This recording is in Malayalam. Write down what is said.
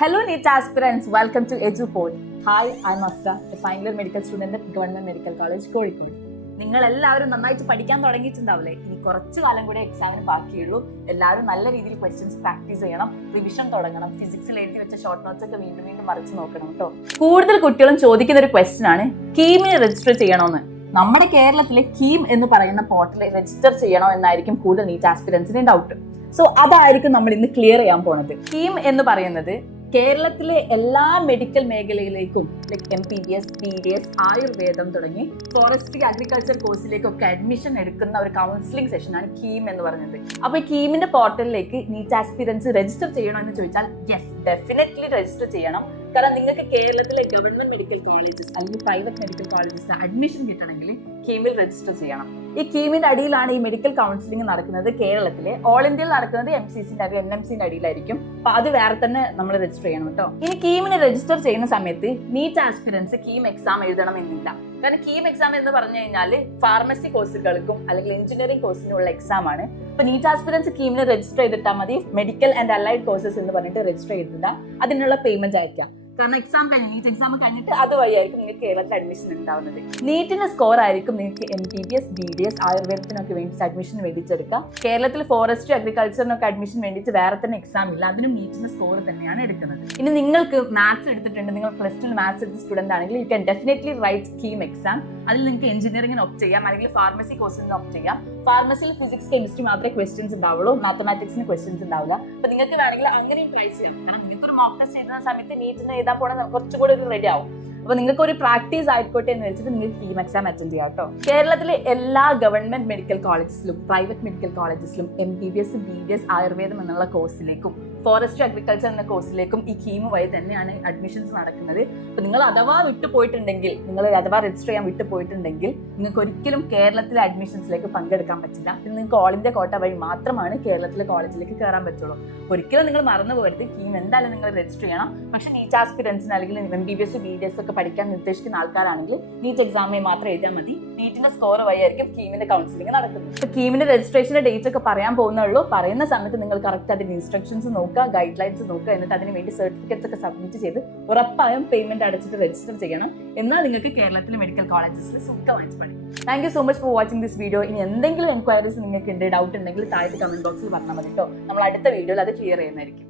Hello NEET aspirants, welcome to EduPod. Hi, I'm Afra, a final year medical student at Government Medical College, Kozhikode. നിങ്ങൾ എല്ലാവരും നന്നായിട്ട് പഠിക്കാൻ തുടങ്ങിയിട്ടുണ്ടാവില്ലേ? ഇനി കുറച്ചു കാലം കൂടെ എക്സാമിന് ബാക്കിയുള്ളൂ. എല്ലാവരും നല്ല രീതിയിൽ ക്വസ്റ്റ്യൻസ് പ്രാക്ടീസ് ചെയ്യണം, റിവിഷൻ തുടങ്ങണം, ഫിസിക്സിൽ എഴുതി വെച്ച ഷോർട്ട് നോട്ട്സ് ഒക്കെ വീണ്ടും മറിച്ച് നോക്കണം കേട്ടോ. കൂടുതൽ കുട്ടികളും ചോദിക്കുന്ന ഒരു ക്വസ്റ്റ്യൻ ആണ്, കീമിന് രജിസ്റ്റർ ചെയ്യണമെന്ന്. നമ്മുടെ കേരളത്തിലെ കീം എന്ന് പറയുന്ന പോർട്ടലിൽ രജിസ്റ്റർ ചെയ്യണോ എന്നായിരിക്കും കൂടുതൽ നീറ്റ് ആസ്പിരൻസിന്റെ ഡൗട്ട്. സോ അതായിരിക്കും നമ്മൾ ഇന്ന് ക്ലിയർ ചെയ്യാൻ പോണത്. കീം എന്ന് പറയുന്നത് കേരളത്തിലെ എല്ലാ മെഡിക്കൽ മേഖലയിലേക്കും ലൈക് MPBS, PDS, ആയുർവേദം തുടങ്ങി ഫോറസ്ട്രി, അഗ്രികൾച്ചർ കോഴ്സിലേക്കൊക്കെ അഡ്മിഷൻ എടുക്കുന്ന ഒരു കൗൺസിലിംഗ് സെഷനാണ് കീം എന്ന് പറയുന്നത്. അപ്പൊ ഈ കീമിന്റെ പോർട്ടലിലേക്ക് നീറ്റ് ആസ്പിരൻസ് രജിസ്റ്റർ ചെയ്യണോ എന്ന് ചോദിച്ചാൽ യെസ്, ഡെഫിനറ്റ്ലി രജിസ്റ്റർ ചെയ്യണം. കാരണം നിങ്ങൾക്ക് കേരളത്തിലെ ഗവൺമെന്റ് മെഡിക്കൽ കോളേജസ് അല്ലെങ്കിൽ പ്രൈവറ്റ് മെഡിക്കൽ കോളേജസിന് അഡ്മിഷൻ കിട്ടണമെങ്കിൽ കീമിൽ രജിസ്റ്റർ ചെയ്യണം. ഈ കീമിന്റെ അടിയിലാണ് ഈ മെഡിക്കൽ കൗൺസിലിംഗ് നടക്കുന്നത്. കേരളത്തിലെ ഓൾ ഇന്ത്യയിൽ നടക്കുന്നത് MCCന്റെ NMCന്റെ അടിയിലായിരിക്കും. അപ്പൊ അത് വേറെ തന്നെ നമ്മൾ രജിസ്റ്റർ ചെയ്യണം കേട്ടോ. ഇനി കീമിന് രജിസ്റ്റർ ചെയ്യുന്ന സമയത്ത് നീറ്റ് ആസ്പിരൻസ് കീം എക്സാം എഴുതണം എന്നില്ല. കാരണം കീം എക്സാം എന്ന് പറഞ്ഞു കഴിഞ്ഞാൽ ഫാർമസി കോഴ്സുകൾക്കും അല്ലെങ്കിൽ എഞ്ചിനീയറിംഗ് കോഴ്സിനുള്ള എക്സാം ആണ്. ഇപ്പൊ നീറ്റ് ആസ്പിരൻസ് കീമിന് രജിസ്റ്റർ ചെയ്തിട്ടാൽ മതി. മെഡിക്കൽ ആൻഡ് അലൈഡ് കോഴ്സസ് എന്ന് പറഞ്ഞിട്ട് രജിസ്റ്റർ ചെയ്തിട്ട് അതിനുള്ള പേയ്മെന്റ് അയക്കാം. കാരണം എക്സാം കഴിഞ്ഞ് നീറ്റ് എക്സാം കഴിഞ്ഞിട്ട് അതുവഴിയായിരിക്കും നിങ്ങൾക്ക് കേരളത്തിൽ അഡ്മിഷൻ ഉണ്ടാവുന്നത്. നീറ്റിന്റെ സ്കോർ ആയിരിക്കും നിങ്ങൾക്ക് MPBS, BDS, ആയുർവേദത്തിനൊക്കെ വേണ്ടിയിട്ട് അഡ്മിഷൻ വേണ്ടിയിട്ടെടുക്കാം. കേരളത്തിൽ ഫോറസ്ട്രി, അഗ്രികൾച്ചറിനൊക്കെ അഡ്മിഷൻ വേണ്ടിയിട്ട് വേറെ തന്നെ എക്സാം ഇല്ല, അതിനും നീറ്റിന്റെ സ്കോർ തന്നെയാണ് എടുക്കുന്നത്. ഇനി നിങ്ങൾക്ക് മാത്സ് എടുത്തിട്ടുണ്ട്, നിങ്ങൾ +2 മാത്സ് എടുത്ത സ്റ്റുഡന്റ് ആണെങ്കിൽ you can definitely write KEAM exam. അതിൽ നിങ്ങൾക്ക് എഞ്ചിനീയറിംഗിന് ഓപ്റ്റ് ചെയ്യാം, അല്ലെങ്കിൽ ഫാർമസി കോഴ്സിന് ഓപ്റ്റ് ചെയ്യാം. ഫാർമസിയിൽ ഫിസിക്സ്, കെമിസ്ട്രി മാത്രമേ ക്വസ്റ്റ്യൻസ് ഉണ്ടാവുള്ളൂ, മാത്തമാറ്റിക്സിന് ക്വസ്റ്റ്യൻസ് ഉണ്ടാവില്ല. അപ്പൊ നിങ്ങൾക്ക് വേണമെങ്കിൽ അങ്ങനെ ട്രൈ ചെയ്യാം. കാരണം നിങ്ങൾക്ക് ഒരു മോക്ക് ടെസ്റ്റ് എഴുതുന്ന സമയത്ത് നീറ്റിന് എഴുതാൻ പോണ കുറച്ചുകൂടി ഒരു റെഡി ആവും. അപ്പൊ നിങ്ങൾക്ക് ഒരു പ്രാക്ടീസ് ആയിക്കോട്ടെ എന്ന് വെച്ചിട്ട് നിങ്ങൾക്ക് കീം എക്സാം അറ്റൻഡ് ചെയ്യാം കേട്ടോ. കേരളത്തിലെ എല്ലാ ഗവൺമെന്റ് മെഡിക്കൽ കോളേജസിലും പ്രൈവറ്റ് മെഡിക്കൽ കോളേജസിലും MPBS, BDS, ആയുർവേദം എന്നുള്ള കോഴ്സിലേക്കും ഫോറസ്ട്രി, അഗ്രികൾച്ചർ എന്ന കോഴ്സിലേക്കും ഈ കീം വഴി തന്നെയാണ് അഡ്മിഷൻസ് നടക്കുന്നത്. അപ്പൊ നിങ്ങൾ അഥവാ വിട്ടുപോയിട്ടുണ്ടെങ്കിൽ, നിങ്ങൾ അഥവാ രജിസ്റ്റർ ചെയ്യാൻ വിട്ടുപോയിട്ടുണ്ടെങ്കിൽ നിങ്ങൾക്ക് ഒരിക്കലും കേരളത്തിലെ അഡ്മിഷൻസിലേക്ക് പങ്കെടുക്കാൻ പറ്റില്ല. നിങ്ങൾക്ക് ഓൾ ഇന്ത്യ കോട്ട വഴി മാത്രമാണ് കേരളത്തിലെ കോളേജിലേക്ക് കയറാൻ പറ്റുള്ളൂ. ഒരിക്കലും നിങ്ങൾ മറന്നു പോകരുത്, കീം എന്തായാലും നിങ്ങൾ രജിസ്റ്റർ ചെയ്യണം. പക്ഷേ നീറ്റ് ആസ്പിരൻസിന് അല്ലെങ്കിൽ MPBS, BDS ഒക്കെ പഠിക്കാൻ നിർദ്ദേശിക്കുന്ന ആൾക്കാരാണെങ്കിൽ നീറ്റ് എക്സാമിൽ മാത്രം എഴുതിയാൽ മതി. നീറ്റിന്റെ സ്കോർ വഴിയായിരിക്കും കീമിന്റെ കൗൺസിലിംഗ് നടക്കുന്നത്. ഇപ്പൊ കീമിന്റെ രജിസ്ട്രേഷന്റെ ഡേറ്റ് ഒക്കെ പറയാൻ പോകുന്നുള്ളൂ. പറയുന്ന സമയത്ത് നിങ്ങൾ കറക്റ്റ് അതിന്റെ ഇൻസ്ട്രക്ഷൻസ് നോക്കുക, ഗൈഡ് ലൈൻസ് നോക്കുക, എന്നിട്ട് അതിന് വേണ്ടി സർട്ടിഫിക്കറ്റ്സ് ഒക്കെ സബ്മിറ്റ് ചെയ്ത് ഉറപ്പായും പേയ്മെന്റ് അടച്ചിട്ട് രജിസ്റ്റർ ചെയ്യണം. എന്നാൽ നിങ്ങൾക്ക് കേരളത്തിലെ മെഡിക്കൽ കോളേജസിൽ സുഖമായിട്ട് പഠിക്കും. Thank you so much for watching this video. ഇനി എന്തെങ്കിലും എൻക്വയറീസ് നിങ്ങൾക്ക് ഉണ്ട്, ഡൗട്ട് ഉണ്ടെങ്കിൽ താഴത്തെ കമന്റ് ബോക്സിൽ പറഞ്ഞാൽ മതി കേട്ടോ. നമ്മൾ അടുത്ത വീഡിയോയിൽ അത് ക്ലിയർ ചെയ്യുന്നതായിരിക്കും.